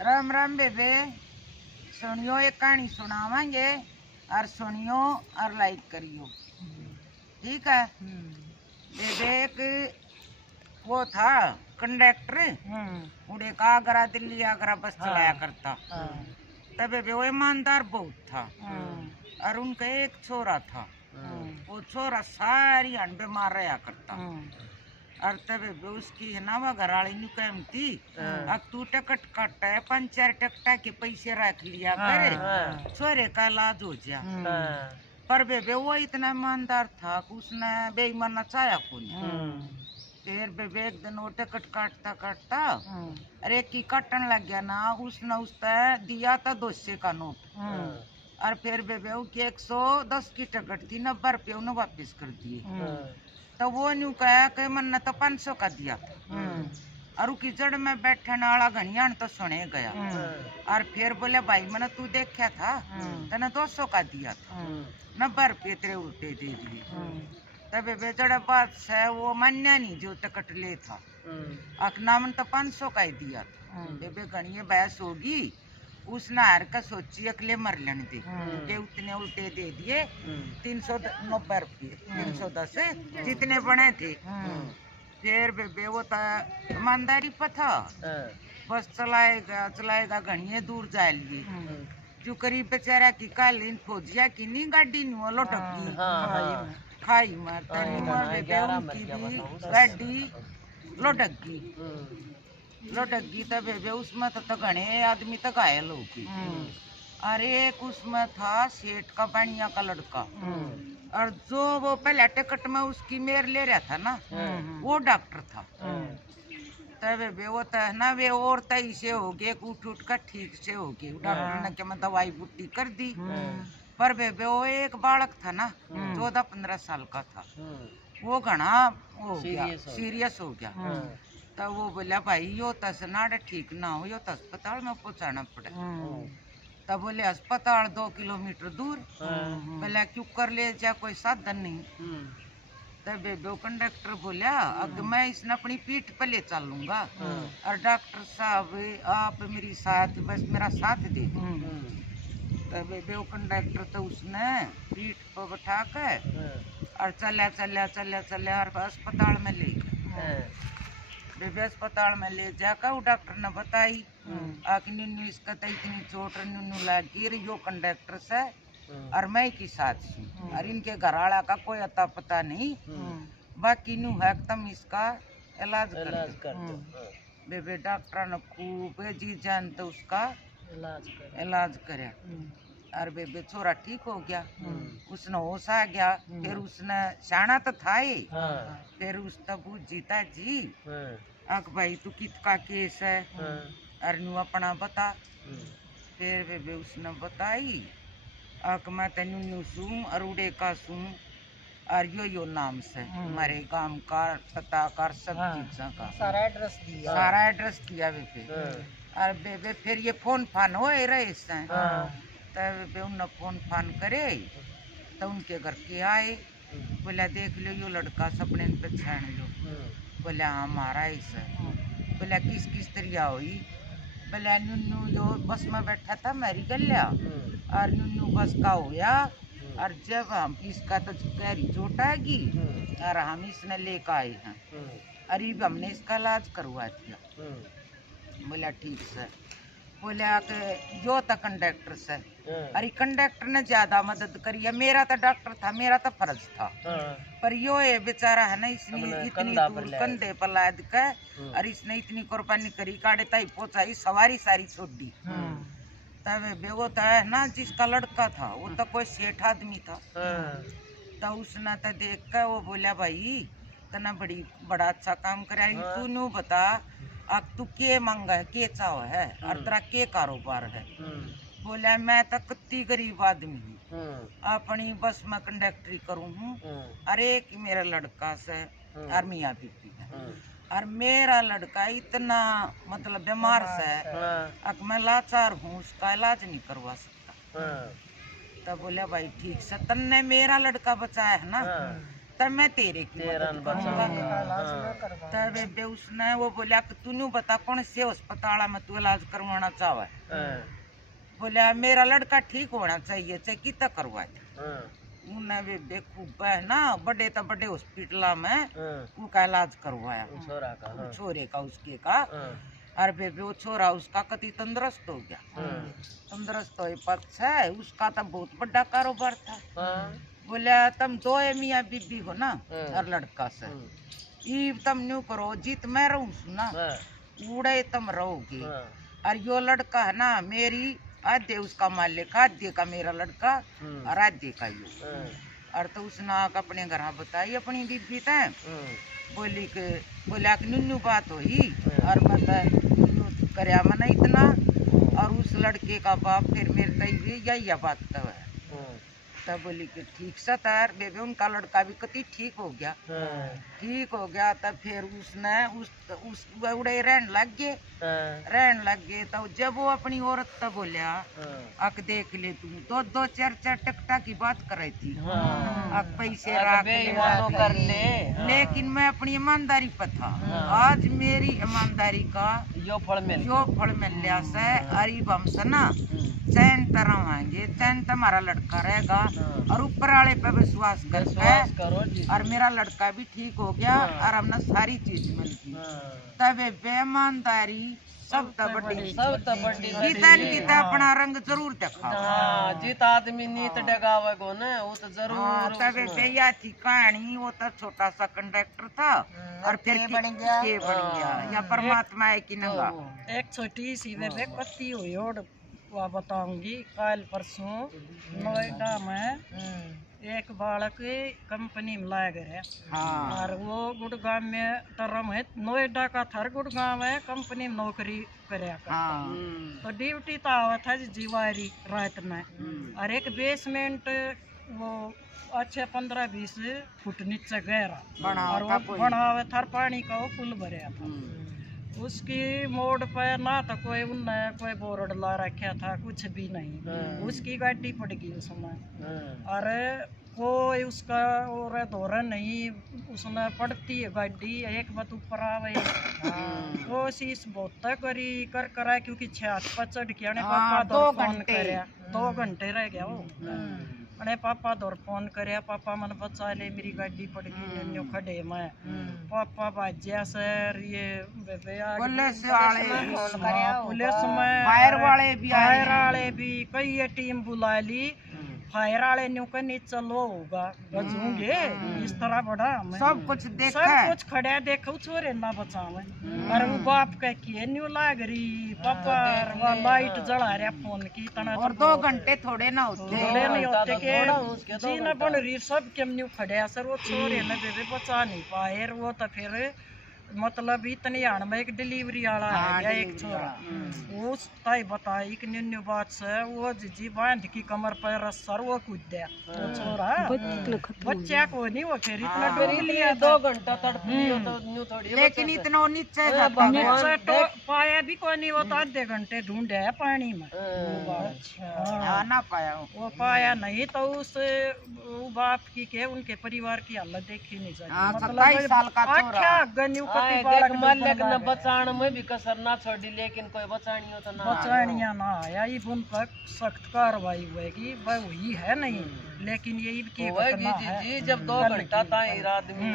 राम राम बेबे। सुनियो एक कहानी सुनावांगे और सुनियो और लाइक करियो, ठीक है। बेबे एक वो था कंडक्टर, उड़े का आगरा दिल्ली आगरा बस चलाया करता। तब बेबे वो ईमानदार बहुत था और उनका एक छोरा था। वो छोरा सारी अनबे मार रहा करता। और तब उसकी है ना वो घराली नु कहती, अब तू टिकट काटा है 5-4 टिकटा के पैसे रख लिया करे, छोरे का इलाज हो जा। पर बेबे वो इतना ईमानदार था कि उसने बेईमाना चाया कौन। फिर बेबे एक दिन वो टिकट काटता काटता अरे की काटन लग गया ना, उसने उसने दिया था 200 का नोट। और फिर बेबे की 110 की टिकट थी, 90 रुपये उन्हें वापिस कर दिए। तो वो न्यू कहा कि मैंने तो 500 का दिया था। और की जड़ में बैठने वाला घनियान तो सुने गया। और फिर बोले भाई मैंने तू देखा था, तने 200 का दिया था, 90 रुपये तेरे उल्टे दे दिए। तब बेजड़ा बात से वो मान्या नहीं जो टिकट ले था, अखना मन तो 500 का ही दिया था। बेबे घनी बहस होगी, उसने हार का सोची अकले मर लेने दे के उतने उल्टे दे दिए। 390 रुपये 310 जितने बने थे। फिर बेबे वो तो ईमानदारी पर था, बस चलाएगा घनिए दूर जाए लिए। जो करीब बेचारा की कालीन फौजिया की नी गाड़ी नु लटक गई खाई मार बेबे उनकी भी गाड़ी लटक गई। तब बेबे उसमें तो घने आदमी तो घायल हो गए। और एक उसमें था सेठ का बनिया का लड़का, और जो वो पहले टिकट में उसकी मेर ले रहा था ना, वो डॉक्टर था। तब बेबे वो तो है ना वे और तई से हो गए, उठ कर ठीक से हो गए। डॉक्टर ने क्या मैं दवाई बूटी कर दी। पर बेबे वो एक बालक था ना, 14-15 साल का था, वो घना हो गया, सीरियस हो गया। तब वो बोला भाई यो तसनाड़ ठीक ना हो, यो तो अस्पताल में पहुंचाना पड़े। तब बोले अस्पताल 2 किलोमीटर दूर। बोला क्यों कर ले जा, कोई साधन नहीं। तब दो कंडक्टर बोला अब मैं इसने अपनी पीठ पे ले चलूंगा, और डॉक्टर साहब आप मेरी साथ बस मेरा साथ दे दो। तब वो कंडक्टर तो उसने पीठ पर बैठा कर और चला और अस्पताल में ले गया। बेबे अस्पताल में ले जाकर वो डॉक्टर ने बताई कि नीनू इसका तो इतनी चोट नीनू लगी यो कंडक्टर से और मैं की साथ हूँ, और इनके घराड़ा का कोई अता पता नहीं, बाकी न्यू है तुम इसका इलाज कर दो। बेबे डॉक्टर ने खूब जी जान तो उसका इलाज करे। और बेबे छोरा ठीक हो गया, उसने होश आ गया। फिर उसने शाना तो था ही। फिर उस तब जीता जी अक भाई तू कितका केस है, और न्यू अपना बता। फिर बेबे उसने बताई अक मैं तेनू न्यू सूं और उड़े का सूं, और यो नाम से हमारे गांव का पता कर सब चीज़ों का सारा एड्रेस दिया बेबे। और बेबे फिर ये फोन फान हो रहे से। तब बेबे उन्हें फोन फान करे तो उनके घर के आए। बोला देख लो यो लड़का सपने पे छान लो। बोला हाँ हमारा ऐसा। बोला किस किस तरिया हुई। बोला नुनू जो बस में बैठा था मेरी गलिया, और नुनू बस का होया, और जब हम इसका तो गहरी चोट आएगी और हम इसने लेकर आए हैं, अरीब हमने इसका इलाज करवा दिया। बोला ठीक से। बोला कि जो था कंडक्टर से, अरे कंडक्टर ने ज्यादा मदद करी है, मेरा तो डॉक्टर था, मेरा तो फर्ज था। पर यो है बेचारा है ना, इसने इतनी दूर कंधे पर लाद के और इसने इतनी कुर्बानी करी, काटे ताई पहुंचाई, सवारी सारी छोड़ दी। तब वो तो है ना जिसका लड़का था वो तो कोई सेठ आदमी था। तो उसने तो देख कर वो बोला भाई तना बड़ा अच्छा काम कराई, तू नू बता अब तू के मांगा है, के चाव है, और तेरा के कारोबार है। बोला मैं तो कितनी गरीब आदमी हूँ, अपनी बस में कंडक्टरी करूँ हूँ, और एक मेरा लड़का से और मियाँ बीबी है, और मेरा लड़का इतना मतलब बीमार से अब मैं लाचार हूँ, उसका इलाज नहीं करवा सकता। तब बोले भाई ठीक से तन्ने मेरा लड़का बचाया है ना, तब मैं तेरे की मदद करूंगा। तब बेबे उसने वो बोला कि तू नहीं बता कौन से अस्पताल में तू इलाज करवाना चाहे। बोला मेरा लड़का ठीक होना चाहिए चाहे कितना करवाए। उन्हें बेबे खूब है ना बड़े तो बड़े हॉस्पिटल में उनका इलाज करवाया छोरे का उसके का। और बेबे वो छोरा उसका कति तंदुरुस्त हो गया। तंदुरुस्त हो पक्ष है उसका तो बहुत बड़ा कारोबार था। बोले तुम दो मियाँ बीबी हो ना और लड़का से ये तुम न्यू करो जीत मैं रहूँ ना उड़े तुम रहोगे। और यो लड़का है ना मेरी आधे उसका मालिक आधे का मेरा लड़का और आधे का यो। और तो उसने आकर अपने घर बताई अपनी बीबी तय बोली के बोला कि नुन्नू बात हुई और मतलब करया मना इतना। और उस लड़के का बाप फिर मेरे तय यही बात तो है। तब बोली कि ठीक सा तार बेबे उनका लड़का भी कति ठीक हो गया। ठीक हो गया तब फिर उसने उस उड़े रहन लग गए। तो जब वो अपनी औरत तब बोलिया अक देख ले तू दो दो चार चार टकटा की बात कर रही थी अक पैसे कर ले। लेकिन मैं अपनी ईमानदारी पर था। आज मेरी ईमानदारी का यो फल मिल लिया से अरीब हम से ना चैन तरह आएंगे चैन तुम्हारा लड़का रहेगा और ऊपर वाले पे विश्वास करो और मेरा लड़का भी ठीक हो गया और हमने सारी चीज मिल गई। तब बेईमानदारी सब तो बड़ी जीता अपना रंग जरूर देखा। जीत आदमी नीत डगावेगो ना वो तो जरूर। तब बेया थी कहानी वो तो छोटा सा कंडक्टर था और फिर बन गया या परमात्मा है कि नंगा। एक छोटी सी वे पत्ती हुई और वह बताऊंगी। कल परसों नोएडा में एक बालक कंपनी में लाया गया। और वो गुड़गांव में तरम है नोएडा का था गुड़गांव में कंपनी में नौकरी कराया तो ड्यूटी तो आवा था जीवारी रात में। और एक बेसमेंट वो अच्छे 15-20 फुट नीचे गहरा और वो बनावे था पानी का वो पुल भरया था। उसकी मोड़ पे ना तो कोई उनने कोई बोर्ड ला रखा था कुछ भी नहीं। उसकी गाड़ी पड़ गई उसमें। अरे कोई उसका और दौरा नहीं उसने पड़ती है गाड़ी एक बात ऊपर आवे। कोशिश बहुत करी कर क्योंकि 6 पर चढ़ के पापा 2 घंटे रह गया वो। अरे पापा दौर फोन करे पापा मन बचा ले मेरी गाड़ी पड़ गई खड़े मैं पापा बाजिया सर ये पुलिस में फायर वाले भी कई टीम बुला ली। फायर वाले न्यू का नीचे लो होगा बचूंगे इस तरह बड़ा सब कुछ देखा सब कुछ खड़ा देखो छोरे ना बचावे। और वो बाप कह के न्यू लाग रही पापा वो लाइट जला रहा फोन की तना और 2 घंटे थोड़े ना होते थोड़े नहीं होते के जी ना बन रही सब के न्यू खड़े सर वो छोरे ने बेबे बचा नहीं पाए। वो तो फिर मतलब इतने आण में एक डिलीवरी वाला है एक छोरा उस ताई बताई कि न्यू बात से वो जी बांध की कमर पर सर वो कूद दिया वो छोरा बच्चा को नहीं वो फिर इतना डूब लिया 2 घंटा तड़पी तो न्यू थोड़ी। लेकिन इतना नीचे तो पाया भी कोई नहीं वो तो आधे घंटे ढूंढे है पानी में। ना पाया वो पाया नहीं तो उस बाप की के उनके परिवार की हालत देखी नहीं चाहिए। 27 साल का छोरा मालिक न बचाण में भी कसर ना छोड़ी लेकिन कोई बचानी हो तो ना बचानिया ना आया ये उन पर सख्त कार्रवाई होगी वही है नहीं लेकिन यही की जी जब 2 घंटा था आदमी